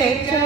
Okay.